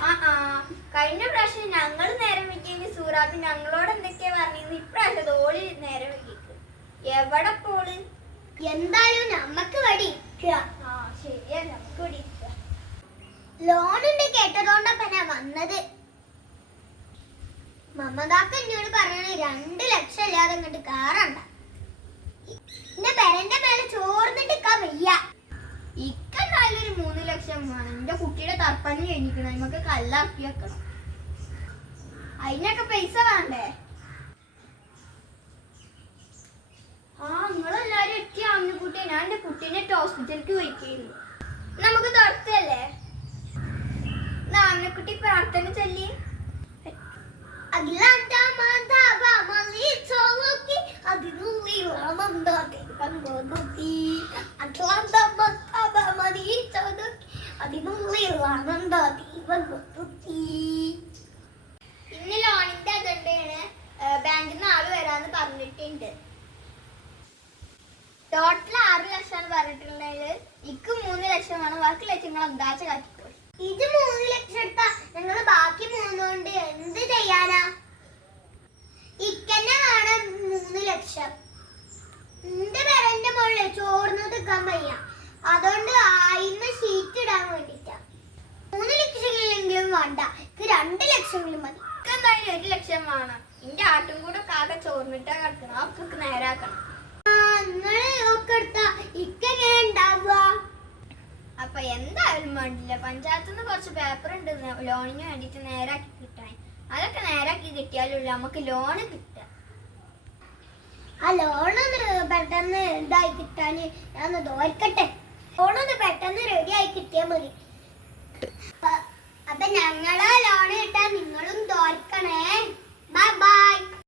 ആ ആ. കഴിഞ്ഞ പ്രാവശ്യം ഞങ്ങൾ നേരം വെക്കുകയും സൂറാബി ഞങ്ങളോട് എന്തൊക്കെയാ പറഞ്ഞിരുന്നു ഇപ്രാവശ്യം തോളി നേരം വെക്കിക്ക് എവിടെ പോൾ എന്തായാലും നമ്മക്ക് വടി ശരിയാ. നമുക്ക് വടി കേട്ടതുകൊണ്ടൊക്കെ ഞാൻ വന്നത്. മമതാക്ക് എന്നോട് പറയണ രണ്ട് ലക്ഷം ഇല്ലാതെ ഇങ്ങോട്ട് കാറണ്ട എന്റെ പെരന്റെ മേലെ ചോർന്നിട്ട് വയ്യ ഇക്കെന്തായാലും ഒരു മൂന്ന് ലക്ഷം എന്റെ കുട്ടിയുടെ തർപ്പണി കഴിഞ്ഞിരിക്കണം നമുക്ക് കല്ലാക്കി വെക്കണം. അതിനൊക്കെ പൈസ വേണ്ടേ? ആ നിങ്ങളെല്ലാരും എത്തിയ കുട്ടിയെ ഞാൻ എന്റെ കുട്ടീനെ ഹോസ്പിറ്റലിലേക്ക് പോയിക്കുന്നു നമുക്ക് തുറക്കല്ലേ അമ്മക്കുട്ടി പ്രാർത്ഥന ചൊല്ലി. അഖിലാണ്ട മാതാവ ഇന്ന് ലോണിന്റെ അജണ്ടയാണ് ബാങ്കിൽ നിന്ന് ആൾ വരാന്ന് പറഞ്ഞിട്ടുണ്ട്. ടോട്ടൽ ആറ് ലക്ഷമാണ് പറഞ്ഞിട്ടുള്ളത്. ഇക്ക് മൂന്ന് ലക്ഷമാണ്. ബാക്കി ലക്ഷങ്ങൾ എന്താ കാട്ടിക്കോ ഇത് മൂന്ന് ലക്ഷം എടുത്താ ഞങ്ങൾ ബാക്കി മൂന്നുകൊണ്ട് എന്ത് ചെയ്യാനാ ഇക്കന്നെ വേണം മൂന്ന് ലക്ഷം എന്റെ പേരന്റെ മുകളിൽ ചോർന്ന് നിൽക്കാൻ വയ്യ അതുകൊണ്ട് ആയിന്ന് ഷീറ്റ് ഇടാൻ വേണ്ടിട്ടാ മൂന്ന് ലക്ഷമെങ്കിലും വേണ്ട ഇത് രണ്ട് ലക്ഷമെങ്കിലും മതി. എന്തായാലും ഒരു ലക്ഷം വേണം. എന്റെ ആട്ടും കൂടെ കാക ചോർന്നിട്ടാ കിടക്കണം അപ്പൊക്ക് നേരാക്കണം. അപ്പൊ എന്തായാലും വേണ്ടില്ല. പഞ്ചായത്തിൽ നിന്ന് കുറച്ച് പേപ്പർ ഉണ്ട്. ലോണിന് വേണ്ടിട്ട് നേരാക്കി കിട്ടാൻ. അതൊക്കെ നേരാക്കി കിട്ടിയാലുള്ള നമുക്ക് ലോണ് കിട്ടുക. ആ ലോണൊന്ന് പെട്ടെന്ന് ഇതായി കിട്ടാന് ഞാൻ തോൽക്കട്ടെ ലോണൊന്ന് പെട്ടെന്ന് റെഡി ആയി കിട്ടിയാൽ മതി. അപ്പൊ ഞങ്ങൾ കേട്ടാൽ നിങ്ങളും തോൽക്കണേ. Bye bye